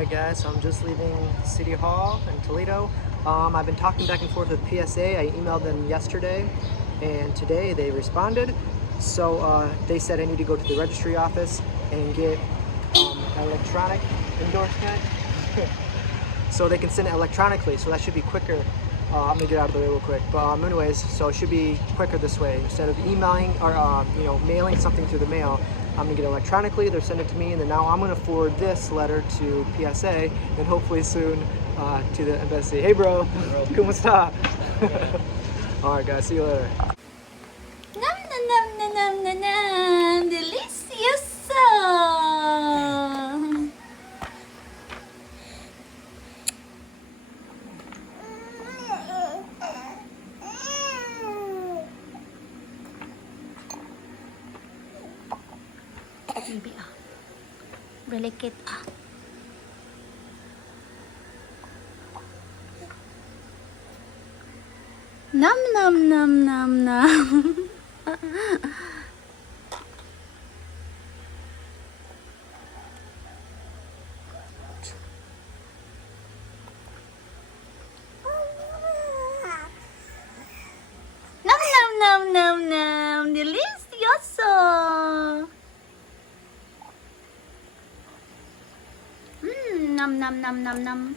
Alright guys, so I'm just leaving City Hall in Toledo. I've been talking back and forth with PSA. I emailed them yesterday and today they responded. So they said I need to go to the registry office and get electronic endorsement so they can send it electronically, so that should be quicker. I'm gonna get out of the way real quick, but anyways, so it should be quicker this way. Instead of emailing or mailing something through the mail, I'm gonna get it electronically. They'll send it to me, and then now I'm gonna forward this letter to PSA and hopefully soon to the embassy. Hey bro, kumusta? All right guys, see you later. Nam nam nam nam nam nam nam, delicioso. Baby really cute Nam nam nam nam nam. Nam nam nam nam nam, delicioso. Nam nam nam nam nam.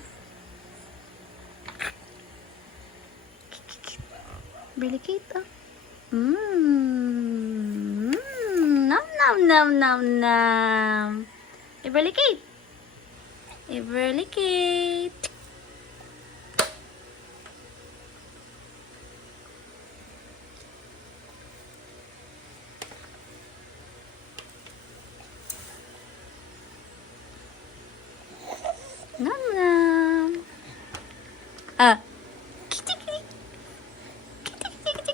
Really cute. Nam nam nam nam nam. Really cute. Really cute. Nam nam. Kitty kitty. Kitty kitty kitty.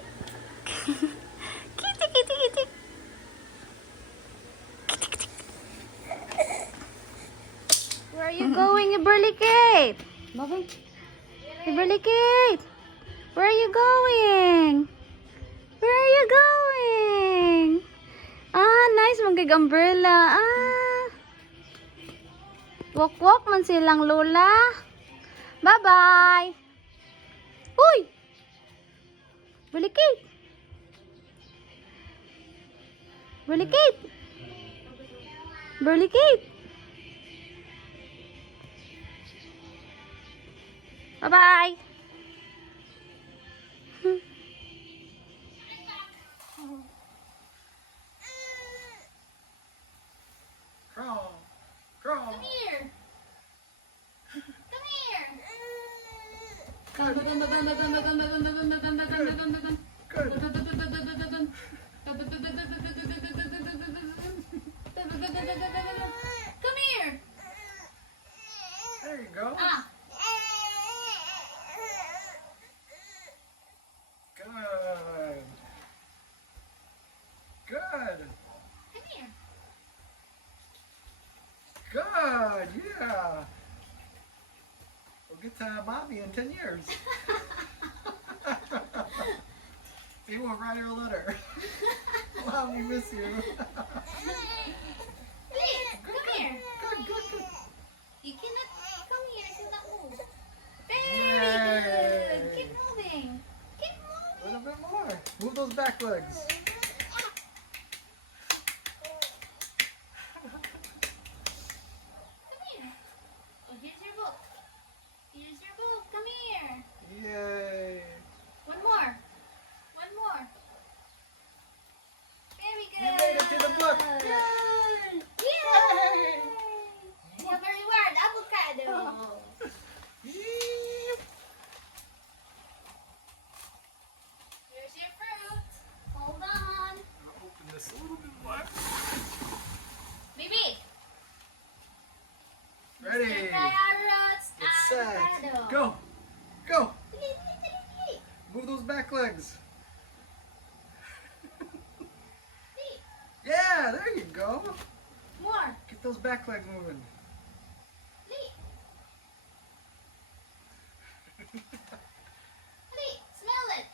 Kitty kitty kitty. Kitty kitty. Where are you going, Iberly Kate? Bobby? Iberly Kate? Where are you going? Where are you going? Nice mong umbrella. Walk man silang lola. Bye-bye. Uy! Iberly Kate? Iberly Kate? Iberly Kate? Bye-bye. Crawl, crawl. Come here. Come here. Good. Come here. There you go. Good. Good. Come here. Good. Yeah. We'll get to mommy in 10 years. He won't write her a letter. Wow, we miss you. Please, come here. Good, good, good. You cannot come here. I cannot move. Yay. Very good. Keep moving. Keep A moving. little bit more. Move those back legs. Come here. Oh, here's your book. Here's your book. Come here. Yay. One more. One more. Very good. You made it to the book. Yay! You have a reward, avocado. Yep. Here's your fruit. Hold on. I'll open this a little bit more. Baby. Ready. Try our roots. Get set. Avocado. Go. Go. Dali, dali, dali, dali. Move those back legs. Dali. Yeah, there you go. More. Get those back legs moving. Dali. Dali. Smell it.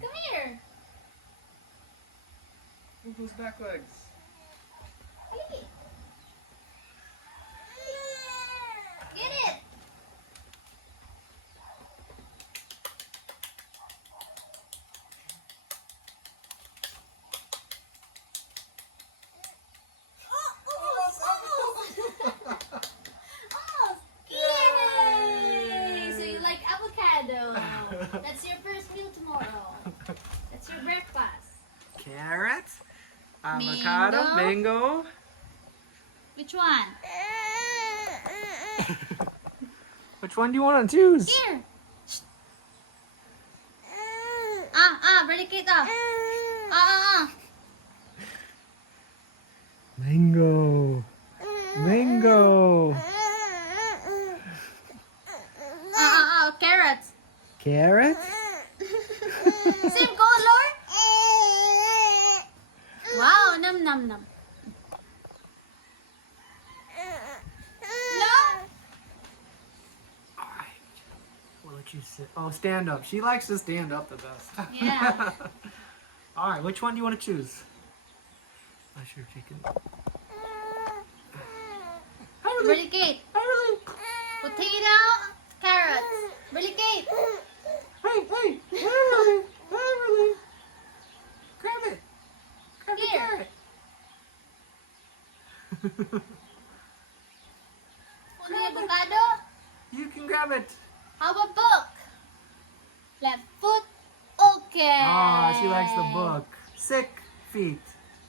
Come here. Move those back legs. Dali. Avocado, mango. Which one? Which one do you want to choose? Here. Balik ito. Mango. Mango. Carrots. Carrot? Same color? Wow, num num num. No. Alright. We'll let you sit. Oh, stand up. She likes to stand up the best. Yeah. Alright, which one do you want to choose? I sure chicken. Really, Kate. Potato, carrots. Really, Kate. Hey, Everly. Everly. Grab it. Grab the Here. carrot. Only avocado? You can grab it. How about book? Left foot. Okay. Ah, she likes the book. Sick feet.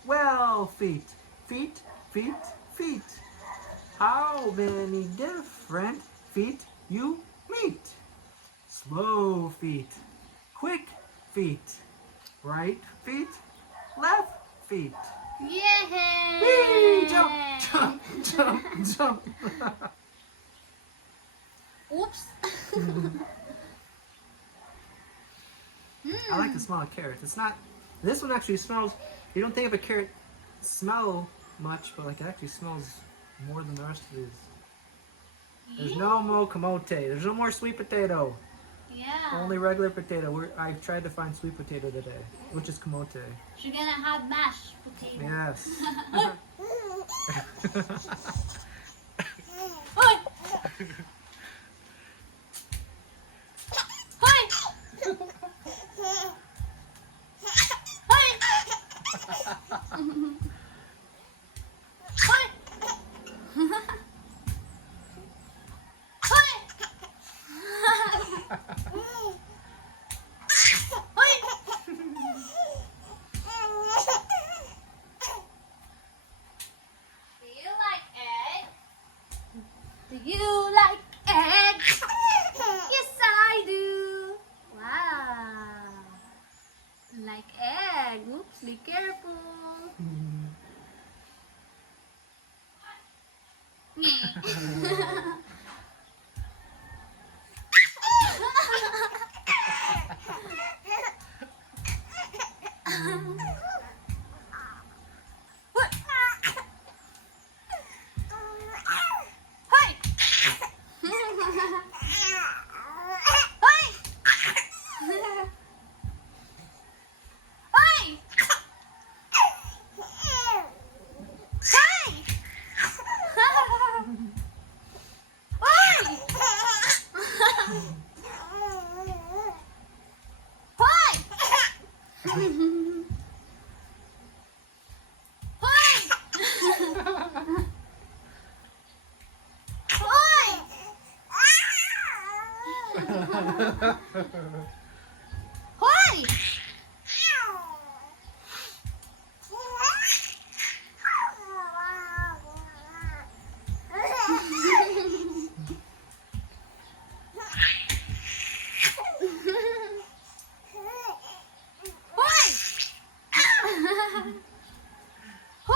Well feet. Feet, feet, feet. How many different feet you meet? Slow feet. Quick feet. Right feet. Left feet. Yeah. Whee! Jump, jump, jump, jump. Oops. I like the smell of carrots. It's not, this one actually smells, you don't think of a carrot smell much, but like it actually smells more than the rest of these. There's no more camote. There's no more sweet potato. Yeah. Only regular potato. I tried to find sweet potato today, which is camote. You're gonna have mashed potato. Yes. Hoy! Hoy! Hoy! Hoy! Do you like egg? Yes, I do. Wow. Like egg. Oops, be careful. Hoy!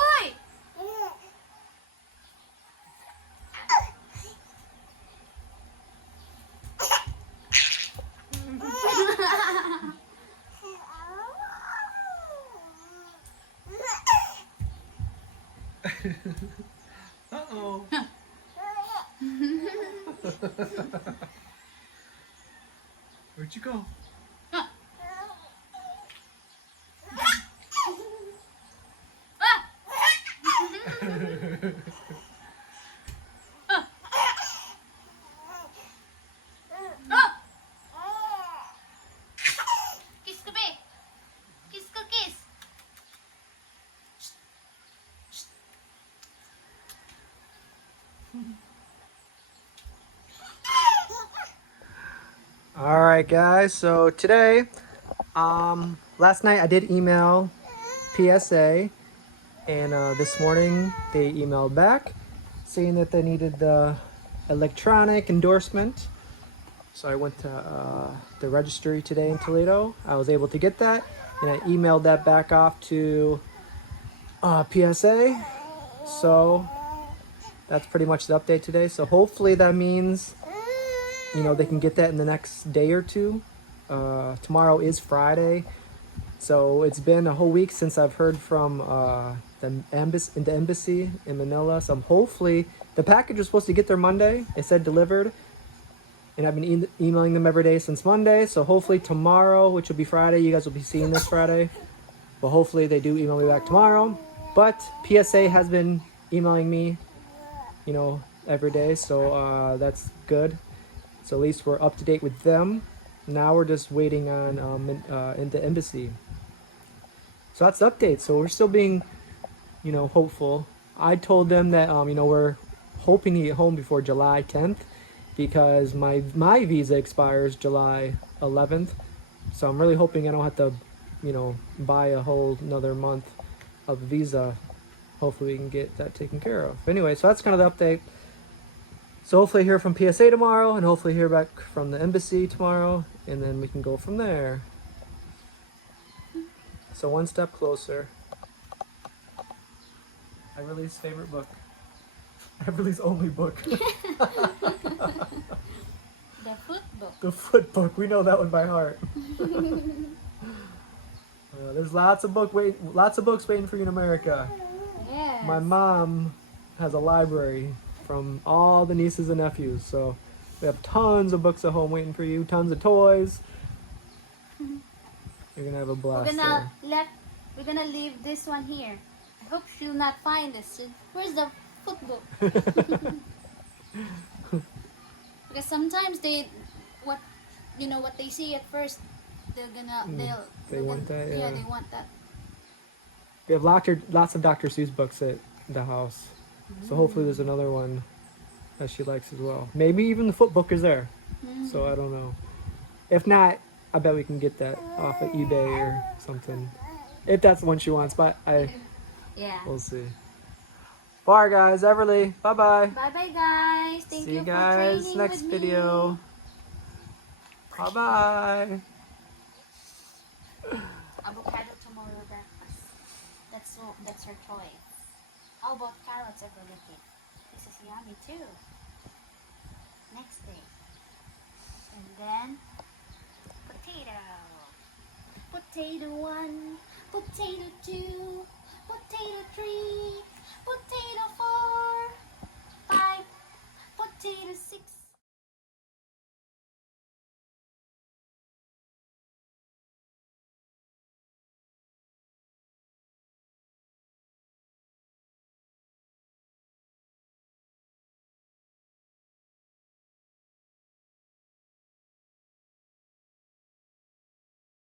Hoy! Uh-oh. Where'd you go? Kiss ka, be. Kiss ka, kiss. All right, guys. So today, last night I did email PSA, And this morning they emailed back saying that they needed the electronic endorsement. So I went to the registry today in Toledo. I was able to get that, and I emailed that back off to PSA. So that's pretty much the update today. So hopefully that means, they can get that in the next day or two. Tomorrow is Friday. So it's been a whole week since I've heard from the embassy in Manila. So hopefully the package was supposed to get there Monday. It said delivered. And I've been emailing them every day since Monday. So hopefully tomorrow, which will be Friday, you guys will be seeing this Friday. But hopefully they do email me back tomorrow. But PSA has been emailing me, every day. So that's good. So at least we're up to date with them. Now we're just waiting on in the embassy. So that's the update. So we're still being, hopeful. I told them that, we're hoping to get home before July 10th. Because my visa expires July 11th, so I'm really hoping I don't have to, buy a whole another month of visa. Hopefully we can get that taken care of. Anyway, so that's kind of the update. So hopefully hear from PSA tomorrow, and hopefully hear back from the embassy tomorrow, and then we can go from there. So one step closer. Everly's favorite book. Everly's only book. The foot book. The foot book. We know that one by heart. There's lots of books waiting for you in America. Yes. My mom has a library from all the nieces and nephews, so we have tons of books at home waiting for you. Tons of toys. You're gonna have a blast. We're gonna leave this one here. I hope she'll not find this. Where's the foot book? Because sometimes what they see at first, they want that. Yeah, they want that. We have lots of Dr. Seuss books at the house, so hopefully there's another one that she likes as well. Maybe even the foot book is there. So I don't know. If not, I bet we can get that off at eBay or something. If that's the one she wants, but we'll see. Bye guys, Everly. Bye bye. Bye bye guys. Thank See you you for guys training next with video. Bye bye. Avocado tomorrow breakfast. That's her choice. How about carrots every day? This is yummy too. Next day. And then potato. Potato 1, potato 2.